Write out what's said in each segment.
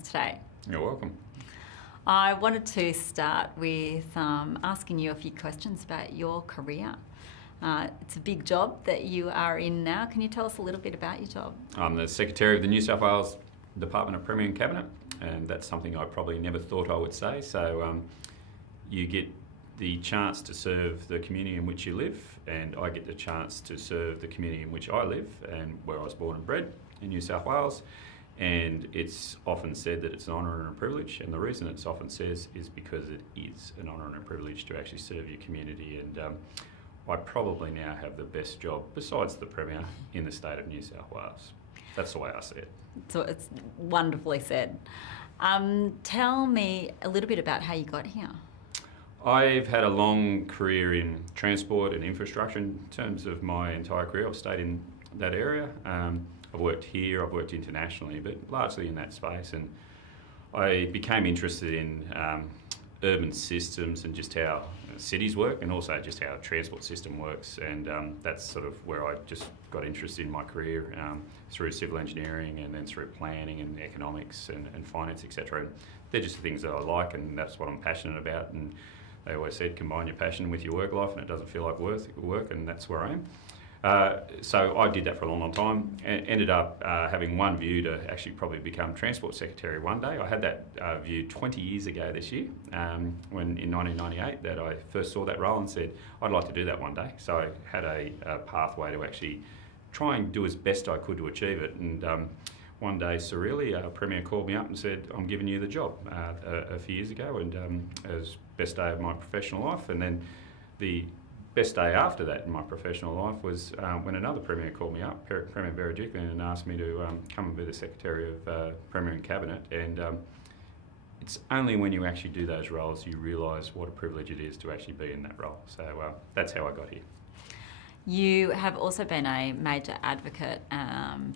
us today. You're welcome. I wanted to start with asking you a few questions about your career. It's a big job that you are in now. Can you tell us a little bit about your job? I'm the Secretary of the New South Wales Department of Premier and Cabinet, and that's something I probably never thought I would say. So you get the chance to serve the community in which you live, and I get the chance to serve the community in which I live and where I was born and bred in New South Wales. And it's often said that it's an honour and a privilege, and the reason it's often says is because it is an honour and a privilege to actually serve your community. And I probably now have the best job, besides the Premier, in the state of New South Wales. That's the way I see it. So it's wonderfully said. Tell me a little bit about how you got here. I've had a long career in transport and infrastructure in terms of my entire career. I've stayed in that area. I've worked here, I've worked internationally, but largely in that space. And I became interested in urban systems and just how cities work, and also just how a transport system works. And that's sort of where I just got interested in my career, through civil engineering and then through planning and economics and finance, etc. And they're just the things that I like, and that's what I'm passionate about. And they always said, combine your passion with your work life, and it doesn't feel like work, and that's where I am. So I did that for a long, long time, and ended up having one view to actually probably become Transport Secretary one day. I had that view 20 years ago this year, when in 1998 that I first saw that role and said, I'd like to do that one day. So I had a pathway to actually try and do as best I could to achieve it. And one day, surreally, Premier called me up and said, I'm giving you the job a few years ago, and it was best day of my professional life. And then the best day after that in my professional life was when another Premier called me up, Premier Reardon, and asked me to come and be the Secretary of Premier and Cabinet. And it's only when you actually do those roles you realise what a privilege it is to actually be in that role. So that's how I got here. You have also been a major advocate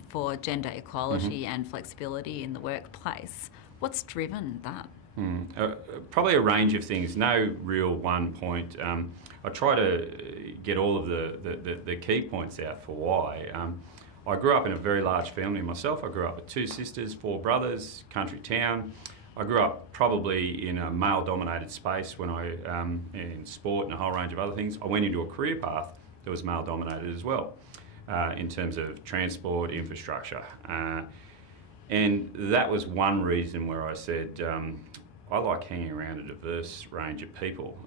for gender equality and flexibility in the workplace. What's driven that? Probably a range of things, no real one point. I try to get all of the key points out for why. I grew up in a very large family myself. I grew up with 2 sisters, 4 brothers, country town. I grew up probably in a male-dominated space when in sport and a whole range of other things. I went into a career path that was male-dominated as well, in terms of transport, infrastructure. And that was one reason where I said, I like hanging around a diverse range of people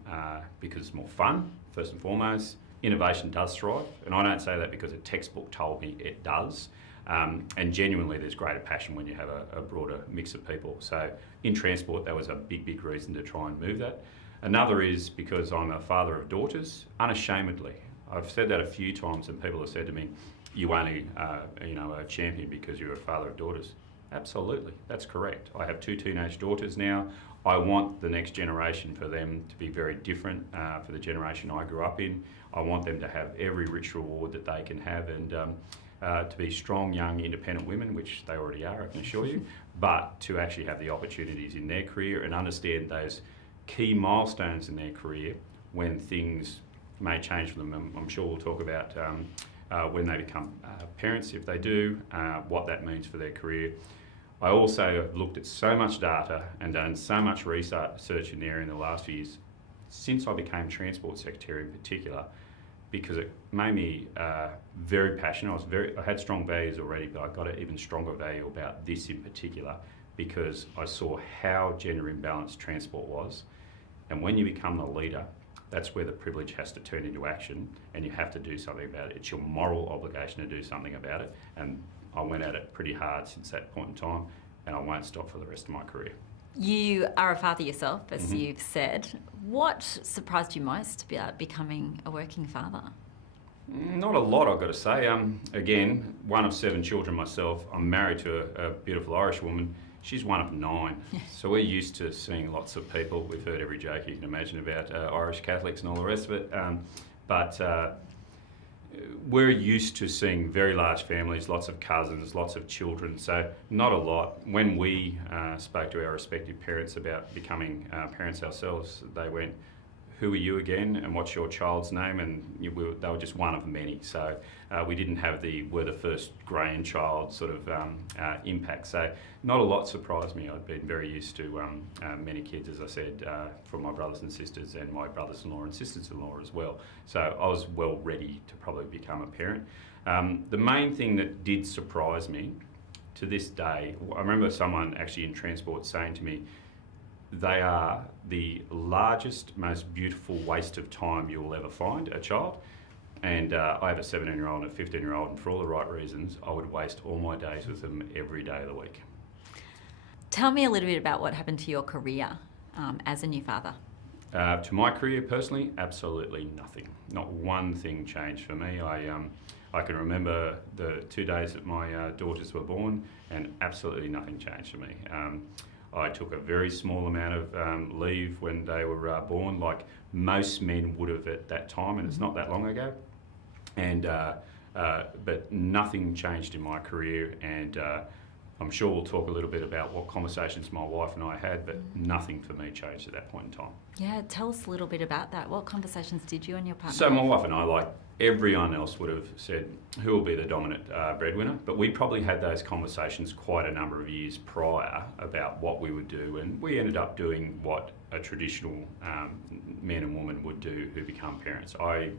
because it's more fun, first and foremost. Innovation does thrive, and I don't say that because a textbook told me it does. And genuinely, there's greater passion when you have a broader mix of people. So in transport, that was a big, big reason to try and move that. Another is because I'm a father of daughters, unashamedly. I've said that a few times, and people have said to me, you only a champion because you're a father of daughters. Absolutely, that's correct. I have 2 teenage daughters now. I want the next generation for them to be very different for the generation I grew up in. I want them to have every rich reward that they can have, and to be strong, young, independent women, which they already are, I can assure you, but to actually have the opportunities in their career and understand those key milestones in their career when things may change for them. I'm sure we'll talk about when they become parents, if they do, what that means for their career. I also have looked at so much data and done so much research in the area in the last few years, since I became Transport Secretary in particular, because it made me very passionate. I had strong values already, but I got an even stronger value about this in particular, because I saw how gender imbalanced transport was. And when you become the leader, that's where the privilege has to turn into action, and you have to do something about it. It's your moral obligation to do something about it. And I went at it pretty hard since that point in time, and I won't stop for the rest of my career. You are a father yourself, as you've said. What surprised you most about becoming a working father? Not a lot, I've got to say. Again, one of 7 children myself. I'm married to a beautiful Irish woman. She's one of 9. So we're used to seeing lots of people. We've heard every joke you can imagine about Irish Catholics and all the rest of it. But we're used to seeing very large families, lots of cousins, lots of children, so not a lot. When we spoke to our respective parents about becoming parents ourselves, they went, who are you again, and what's your child's name, and they were just one of many. So we didn't have we're the first grandchild sort of impact. So not a lot surprised me. I'd been very used to many kids, as I said, from my brothers and sisters and my brothers-in-law and sisters-in-law as well. So I was well ready to probably become a parent. The main thing that did surprise me to this day, I remember someone actually in transport saying to me, they are the largest, most beautiful waste of time you'll ever find, a child. And I have a 17-year-old and a 15-year-old, and for all the right reasons, I would waste all my days with them every day of the week. Tell me a little bit about what happened to your career as a new father. To my career personally, absolutely nothing. Not one thing changed for me. I can remember the 2 days that my daughters were born, and absolutely nothing changed for me. I took a very small amount of leave when they were born, like most men would have at that time, and it's not that long ago. And but nothing changed in my career, and I'm sure we'll talk a little bit about what conversations my wife and I had, but nothing for me changed at that point in time. Yeah, tell us a little bit about that. What conversations did you and your partner So have? my wife and I, like everyone else, would have said, who will be the dominant breadwinner? But we probably had those conversations quite a number of years prior about what we would do, and we ended up doing what a traditional man and woman would do who become parents. I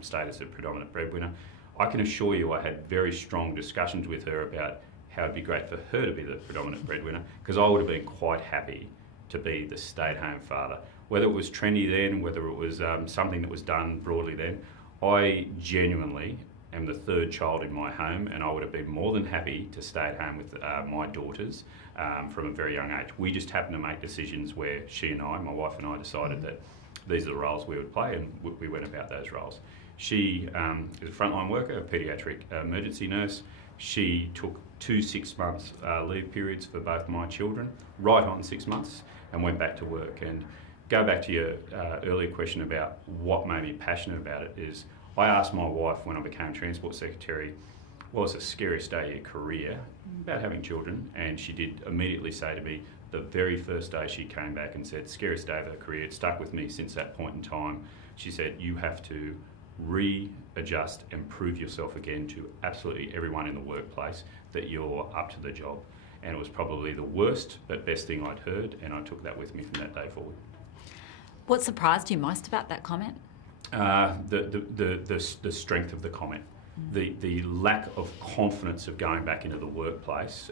stayed as a predominant breadwinner. I can assure you I had very strong discussions with her about how it'd be great for her to be the predominant breadwinner, because I would have been quite happy to be the stay-at-home father. Whether it was trendy then, whether it was something that was done broadly then, I genuinely am the third child in my home, and I would have been more than happy to stay at home with my daughters from a very young age. We just happened to make decisions where she and I, my wife and I, decided that these are the roles we would play, and we went about those roles. She is a frontline worker, a paediatric emergency nurse. She took 2 6-month leave periods for both my children, right on 6 months, and went back to work. And go back to your earlier question about what made me passionate about it is, I asked my wife when I became Transport Secretary, what was the scariest day of your career about having children? And she did immediately say to me, the very first day she came back and said, scariest day of her career, it stuck with me since that point in time. She said, you have to readjust and prove yourself again to absolutely everyone in the workplace that you're up to the job. And it was probably the worst but best thing I'd heard, and I took that with me from that day forward. What surprised you most about that comment? The strength of the comment. The lack of confidence of going back into the workplace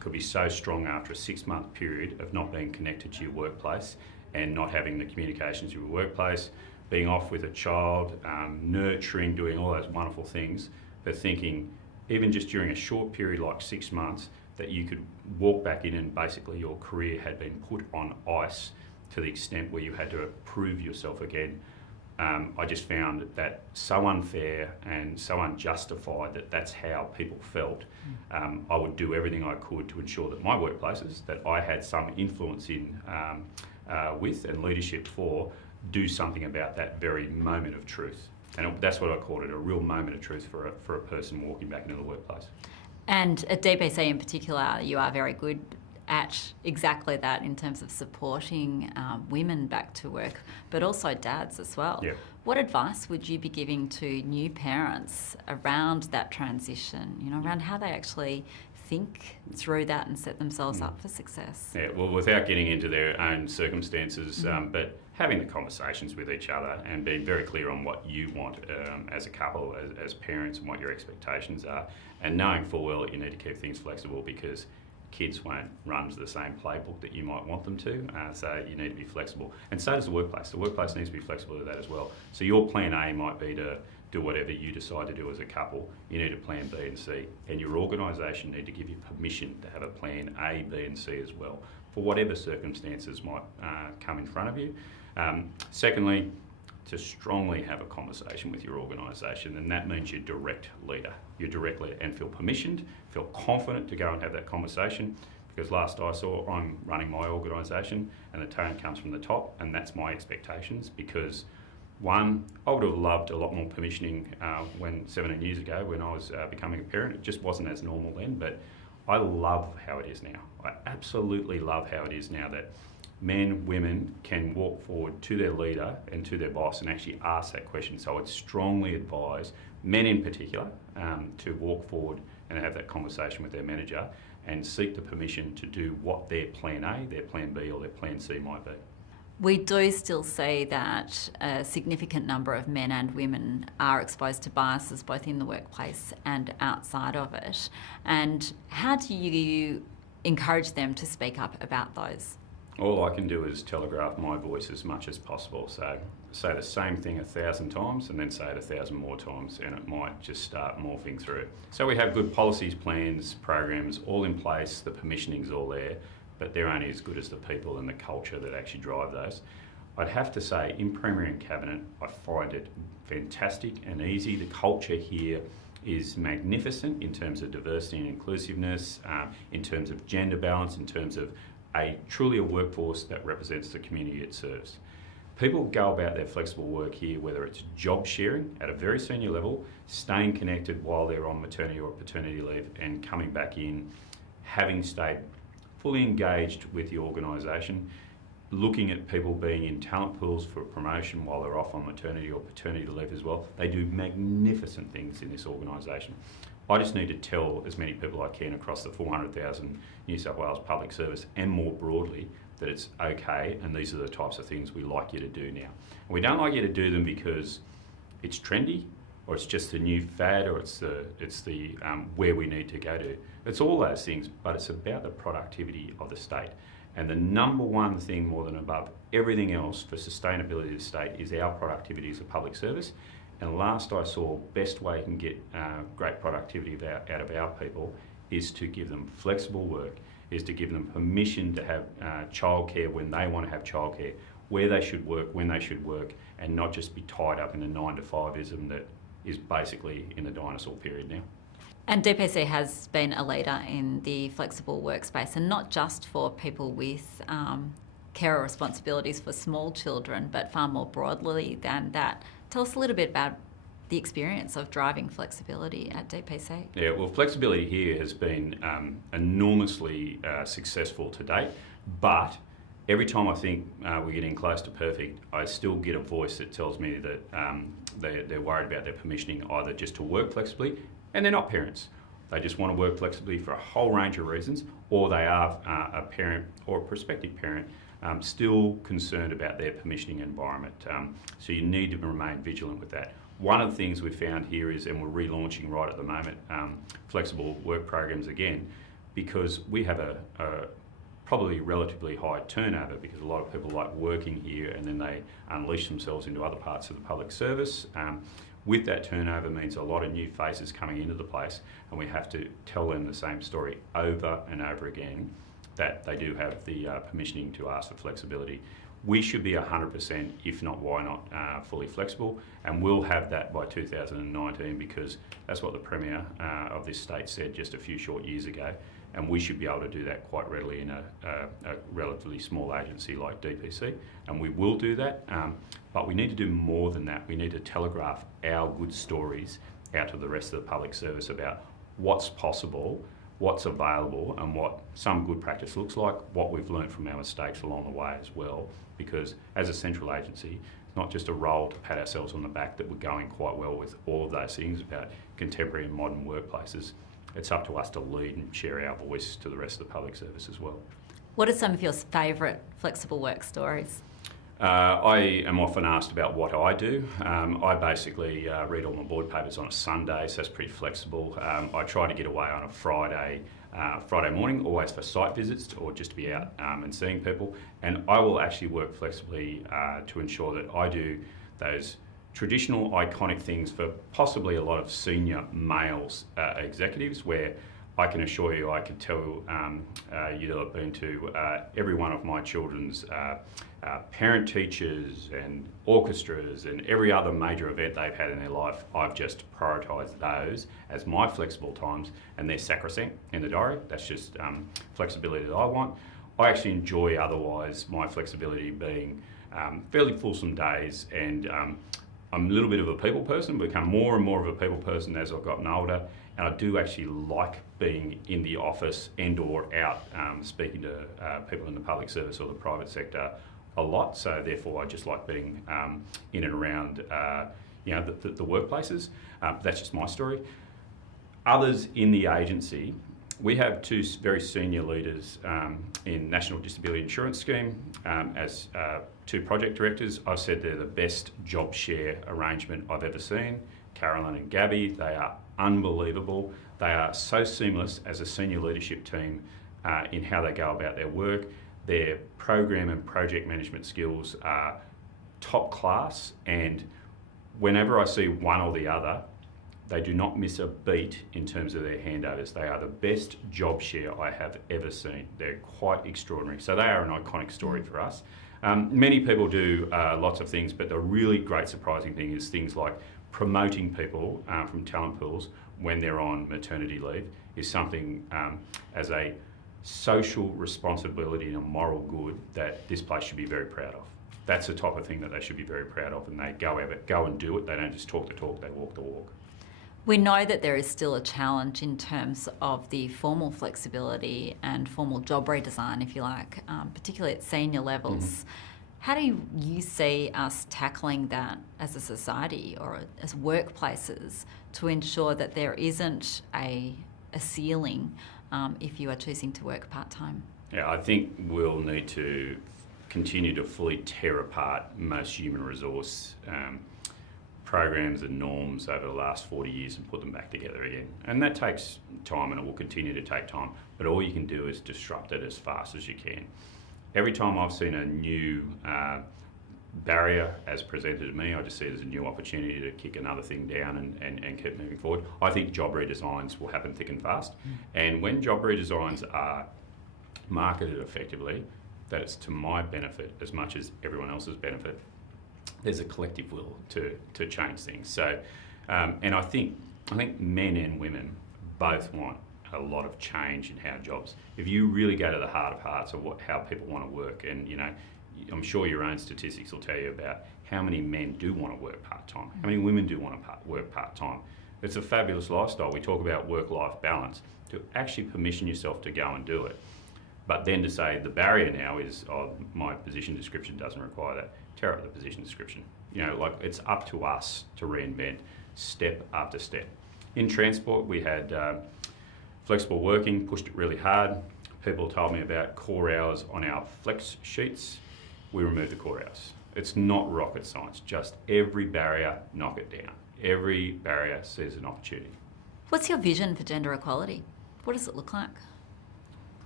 could be so strong after a 6-month period of not being connected to your workplace and not having the communications with your workplace, being off with a child, nurturing, doing all those wonderful things, but thinking, even just during a short period like 6 months, that you could walk back in and basically your career had been put on ice to the extent where you had to prove yourself again. I just found that so unfair and so unjustified that that's how people felt. I would do everything I could to ensure that my workplaces, that I had some influence in with and leadership for, do something about that very moment of truth. And that's what I called it, a real moment of truth for a person walking back into the workplace. And at DBC in particular, you are very good at exactly that in terms of supporting women back to work, but also dads as well. Yeah. What advice would you be giving to new parents around that transition, around how they actually think through that and set themselves up for success? Yeah, well, without getting into their own circumstances, but having the conversations with each other and being very clear on what you want as a couple, as parents, and what your expectations are, and knowing full well that you need to keep things flexible, because kids won't run to the same playbook that you might want them to, so you need to be flexible. And so does the workplace. The workplace needs to be flexible to that as well. So your plan A might be to do whatever you decide to do as a couple. You need a plan B and C, and your organisation need to give you permission to have a plan A, B and C as well, for whatever circumstances might come in front of you. Secondly, to strongly have a conversation with your organisation, and that means your direct leader. Your direct leader, and feel permissioned, feel confident to go and have that conversation, because last I saw, I'm running my organisation and the tone comes from the top, and that's my expectations. Because one, I would have loved a lot more permissioning when 17 years ago when I was becoming a parent. It just wasn't as normal then, but I love how it is now. I absolutely love how it is now, that men, women can walk forward to their leader and to their boss and actually ask that question. So I'd strongly advise men in particular to walk forward and have that conversation with their manager and seek the permission to do what their plan A, their plan B or their plan C might be. We do still see that a significant number of men and women are exposed to biases both in the workplace and outside of it. And how do you encourage them to speak up about those? All I can do is telegraph my voice as much as possible. So say the same thing 1,000 times and then say it 1,000 more times, and it might just start morphing through. So we have good policies, plans, programs all in place, the permissioning's all there, but they're only as good as the people and the culture that actually drive those. I'd have to say, in Premier and Cabinet, I find it fantastic and easy. The culture here is magnificent in terms of diversity and inclusiveness, in terms of gender balance, in terms of truly a workforce that represents the community it serves. People go about their flexible work here, whether it's job sharing at a very senior level, staying connected while they're on maternity or paternity leave and coming back in, having stayed fully engaged with the organisation, looking at people being in talent pools for promotion while they're off on maternity or paternity leave as well. They do magnificent things in this organisation. I just need to tell as many people I can across the 400,000 New South Wales public service and more broadly that it's okay, and these are the types of things we like you to do now. And we don't like you to do them because it's trendy or it's just a new fad or it's the where we need to go to. It's all those things, but it's about the productivity of the state. And the number one thing more than above everything else for sustainability of the state is our productivity as a public service. And last I saw, best way you can get great productivity out of our people is to give them flexible work, is to give them permission to have childcare when they want to have childcare, where they should work, when they should work, and not just be tied up in a 9-to-5ism that is basically in the dinosaur period now. And DPC has been a leader in the flexible workspace, and not just for people with carer responsibilities for small children, but far more broadly than that. Tell us a little bit about the experience of driving flexibility at DPC. Yeah, well, flexibility here has been enormously successful to date, but every time I think we're getting close to perfect, I still get a voice that tells me that they're worried about their permissioning either just to work flexibly, and they're not parents. They just want to work flexibly for a whole range of reasons, or they are a parent or a prospective parent still concerned about their permissioning environment. So you need to remain vigilant with that. One of the things we've found here is, and we're relaunching right at the moment, flexible work programs again, because we have a probably relatively high turnover because a lot of people like working here and then they unleash themselves into other parts of the public service. With that turnover means a lot of new faces coming into the place, and we have to tell them the same story over and over again, that they do have the permissioning to ask for flexibility. We should be 100%, if not why not, fully flexible, and we'll have that by 2019 because that's what the Premier of this state said just a few short years ago, and we should be able to do that quite readily in a relatively small agency like DPC, and we will do that, but we need to do more than that. We need to telegraph our good stories out to the rest of the public service about what's possible, what's available, and what some good practice looks like, what we've learned from our mistakes along the way as well, because as a central agency, it's not just a role to pat ourselves on the back that we're going quite well with all of those things about contemporary and modern workplaces. It's up to us to lead and share our voice to the rest of the public service as well. What are some of your favourite flexible work stories? I am often asked about what I do. I basically read all my board papers on a Sunday, so that's pretty flexible. I try to get away on a Friday morning, always for site visits or just to be out and seeing people. And I will actually work flexibly to ensure that I do those traditional iconic things for possibly a lot of senior males executives where I can assure you, I could tell you that I've been to every one of my children's parent teachers and orchestras and every other major event they've had in their life. I've just prioritised those as my flexible times, and they're sacrosanct in the diary. That's just flexibility that I want. I actually enjoy otherwise my flexibility being fairly fulsome days and I'm a little bit of a people person, become more and more of a people person as I've gotten older, and I do actually like being in the office and or out speaking to people in the public service or the private sector a lot. So therefore, I just like being in and around the workplaces. That's just my story. Others in the agency, we have two very senior leaders in National Disability Insurance Scheme as two project directors. I've said they're the best job share arrangement I've ever seen. Carolyn and Gabby, they are unbelievable. They are so seamless as a senior leadership team in how they go about their work. Their program and project management skills are top class, and whenever I see one or the other, they do not miss a beat in terms of their handovers. They are the best job share I have ever seen. They're quite extraordinary. So they are an iconic story for us. Many people do lots of things, but the really great surprising thing is things like promoting people from talent pools when they're on maternity leave is something as a social responsibility and a moral good that this place should be very proud of. That's the type of thing that they should be very proud of, and they go and do it. They don't just talk the talk, they walk the walk. We know that there is still a challenge in terms of the formal flexibility and formal job redesign, if you like, particularly at senior levels. Mm-hmm. How do you see us tackling that as a society or as workplaces to ensure that there isn't a ceiling if you are choosing to work part-time? Yeah, I think we'll need to continue to fully tear apart most human resource programs and norms over the last 40 years and put them back together again. And that takes time, and it will continue to take time, but all you can do is disrupt it as fast as you can. Every time I've seen a new barrier as presented to me, I just see it as a new opportunity to kick another thing down and keep moving forward. I think job redesigns will happen thick and fast. And when job redesigns are marketed effectively, that it's to my benefit as much as everyone else's benefit, there's a collective will to change things. So, and I think men and women both want a lot of change in how jobs. If you really go to the heart of hearts of how people want to work, and I'm sure your own statistics will tell you about how many men do want to work part-time, how many women do want to work part-time. It's a fabulous lifestyle. We talk about work-life balance. To actually permission yourself to go and do it. But then to say the barrier now is, my position description doesn't require that. Tear up the position description. It's up to us to reinvent step after step. In transport, we had flexible working, pushed it really hard. People told me about core hours on our flex sheets. We removed the core hours. It's not rocket science, just every barrier, knock it down. Every barrier sees an opportunity. What's your vision for gender equality? What does it look like?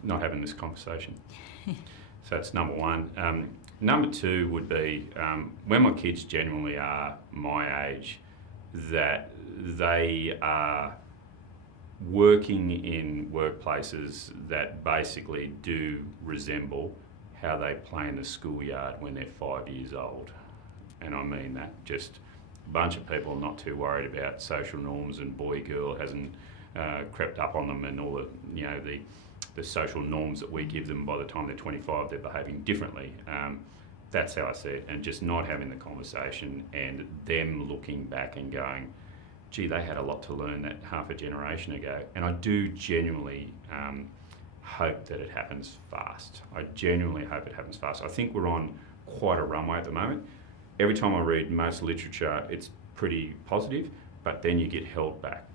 Not having this conversation. So that's number one. Number two would be when my kids genuinely are my age, that they are working in workplaces that basically do resemble how they play in the schoolyard when they're 5 years old. And I mean that. Just a bunch of people not too worried about social norms and boy-girl hasn't crept up on them, and all the social norms that we give them. By the time they're 25, they're behaving differently. That's how I see it, and just not having the conversation and them looking back and going, gee, they had a lot to learn that half a generation ago. And I do genuinely hope that it happens fast. I genuinely hope it happens fast. I think we're on quite a runway at the moment. Every time I read most literature, it's pretty positive, but then you get held back.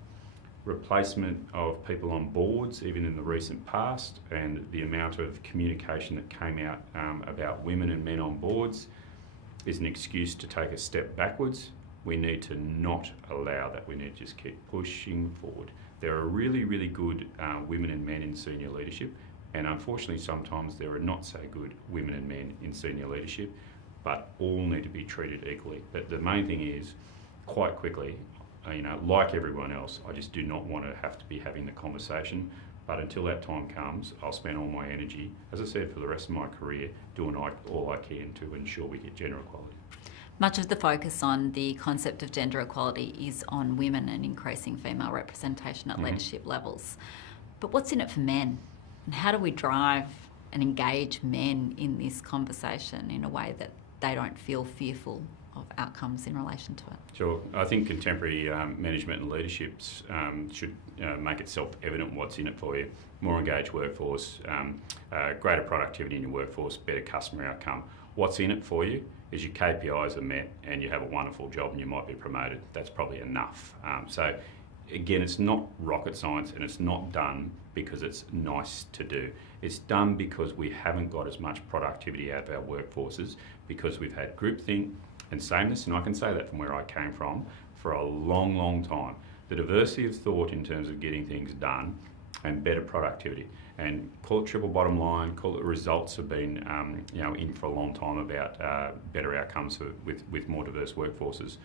Replacement of people on boards, even in the recent past, and the amount of communication that came out about women and men on boards is an excuse to take a step backwards. We need to not allow that. We need to just keep pushing forward. There are really, really good women and men in senior leadership, and unfortunately sometimes there are not so good women and men in senior leadership, but all need to be treated equally. But the main thing is, quite quickly, like everyone else, I just do not want to have to be having the conversation. But until that time comes, I'll spend all my energy, as I said, for the rest of my career, doing all I can to ensure we get gender equality. Much of the focus on the concept of gender equality is on women and increasing female representation at leadership levels. But what's in it for men? And how do we drive and engage men in this conversation in a way that they don't feel fearful outcomes in relation to it. Sure. I think contemporary management and leaderships should make it self-evident what's in it for you. More engaged workforce, greater productivity in your workforce, better customer outcome. What's in it for you is your KPIs are met and you have a wonderful job and you might be promoted. That's probably enough. So again, it's not rocket science and it's not done because it's nice to do. It's done because we haven't got as much productivity out of our workforces because we've had groupthink and sameness, and I can say that from where I came from for a long, long time. The diversity of thought in terms of getting things done and better productivity. And call it triple bottom line, call it results have been in for a long time about better outcomes with more diverse workforces.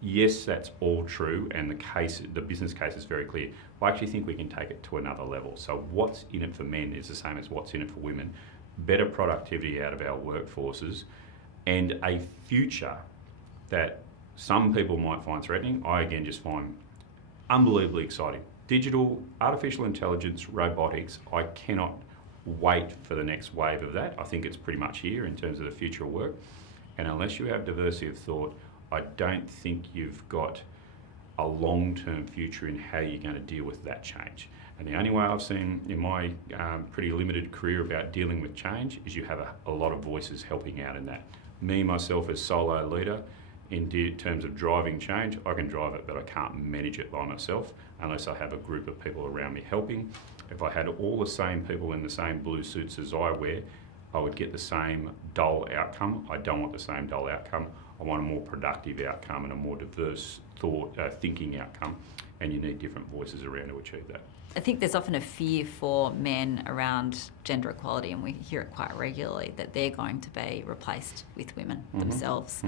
Yes, that's all true, and the business case is very clear. I actually think we can take it to another level. So what's in it for men is the same as what's in it for women. Better productivity out of our workforces and a future that some people might find threatening. I again just find unbelievably exciting. Digital, artificial intelligence, robotics, I cannot wait for the next wave of that. I think it's pretty much here in terms of the future of work. And unless you have diversity of thought, I don't think you've got a long-term future in how you're going to deal with that change. And the only way I've seen in my pretty limited career about dealing with change is you have a lot of voices helping out in that. Me, myself, as solo leader, in terms of driving change, I can drive it, but I can't manage it by myself unless I have a group of people around me helping. If I had all the same people in the same blue suits as I wear, I would get the same dull outcome. I don't want the same dull outcome. I want a more productive outcome and a more diverse thinking outcome, and you need different voices around to achieve that. I think there's often a fear for men around gender equality, and we hear it quite regularly, that they're going to be replaced with women themselves.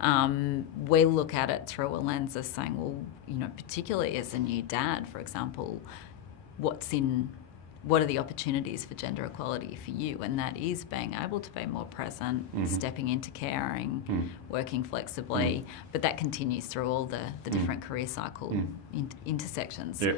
We look at it through a lens of saying, well, particularly as a new dad, for example, what are the opportunities for gender equality for you? And that is being able to be more present, stepping into caring, working flexibly, but that continues through all the different career cycle intersections. Yeah.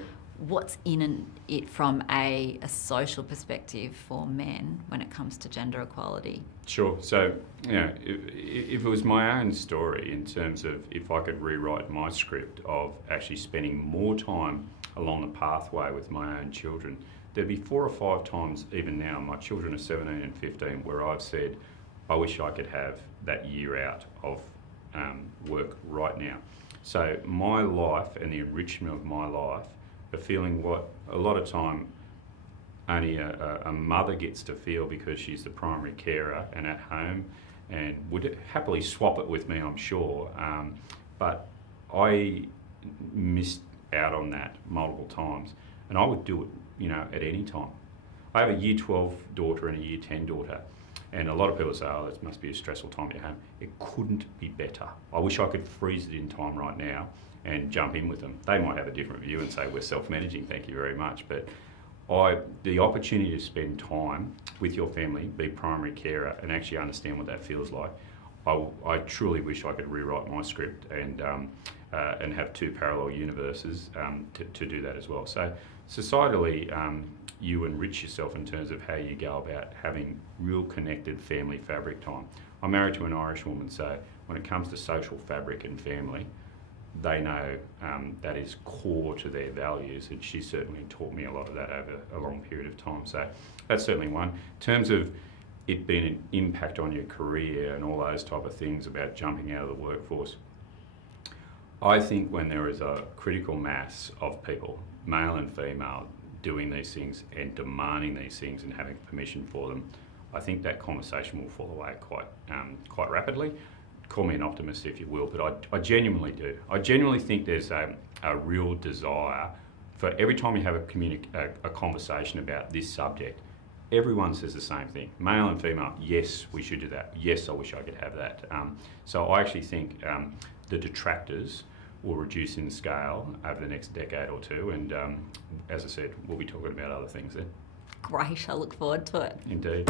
What's in it from a social perspective for men when it comes to gender equality? Sure. So, if it was my own story in terms of if I could rewrite my script of actually spending more time along the pathway with my own children, there'd be 4 or 5 times even now, my children are 17 and 15, where I've said, I wish I could have that year out of work right now. So my life and the enrichment of my life, the feeling what a lot of time only a mother gets to feel because she's the primary carer and at home and would happily swap it with me, I'm sure. But I missed out on that multiple times, and I would do it, at any time. I have a year 12 daughter and a year 10 daughter, and a lot of people say, oh, this must be a stressful time at home. It couldn't be better. I wish I could freeze it in time right now and jump in with them. They might have a different view and say, we're self-managing, thank you very much. But the opportunity to spend time with your family, be primary carer, and actually understand what that feels like, I truly wish I could rewrite my script and have 2 parallel universes to do that as well. So societally, you enrich yourself in terms of how you go about having real connected family fabric time. I'm married to an Irish woman, so when it comes to social fabric and family, they know that is core to their values, and she certainly taught me a lot of that over a long period of time. So that's certainly one. In terms of it being an impact on your career and all those type of things about jumping out of the workforce, I think when there is a critical mass of people, male and female, doing these things and demanding these things and having permission for them, I think that conversation will fall away quite rapidly. Call me an optimist if you will, but I genuinely do. I genuinely think there's a real desire for every time you have a conversation about this subject, everyone says the same thing. Male and female, yes, we should do that. Yes, I wish I could have that. So I actually think the detractors will reduce in scale over the next decade or 2, and as I said, we'll be talking about other things then. Great, I look forward to it. Indeed.